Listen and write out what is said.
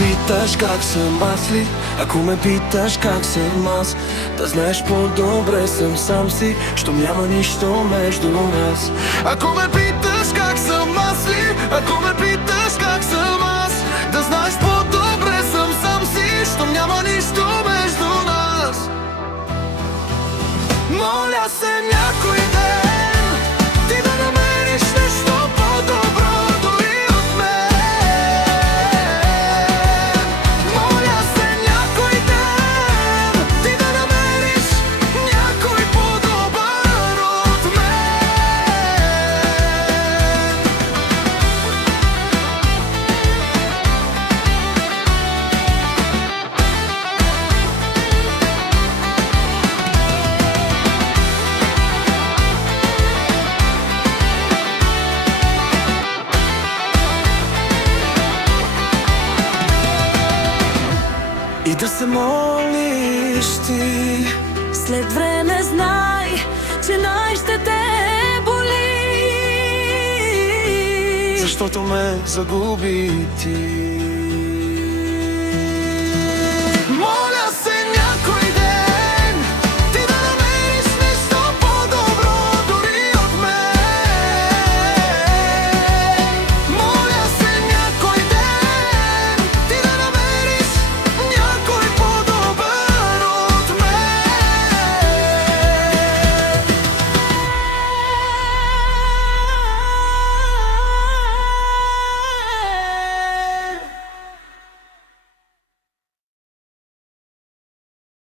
питаш как съм аз ли, ако ме питаш как съм аз, да знаеш по-добре съм сам си, щом няма нищо между нас. Ако ме питаш как съм аз ли, ако ме питаш как съм аз, да знаеш по-добре съм сам си, щом няма нищо между нас. Моля се някой ден ти да намериш нещо по-добро дори от мен. Моля се някой ден ти да намериш някой по-добър от мен. И да се молиш ти, след време знай, че най-ще те боли. защото ме загуби ти.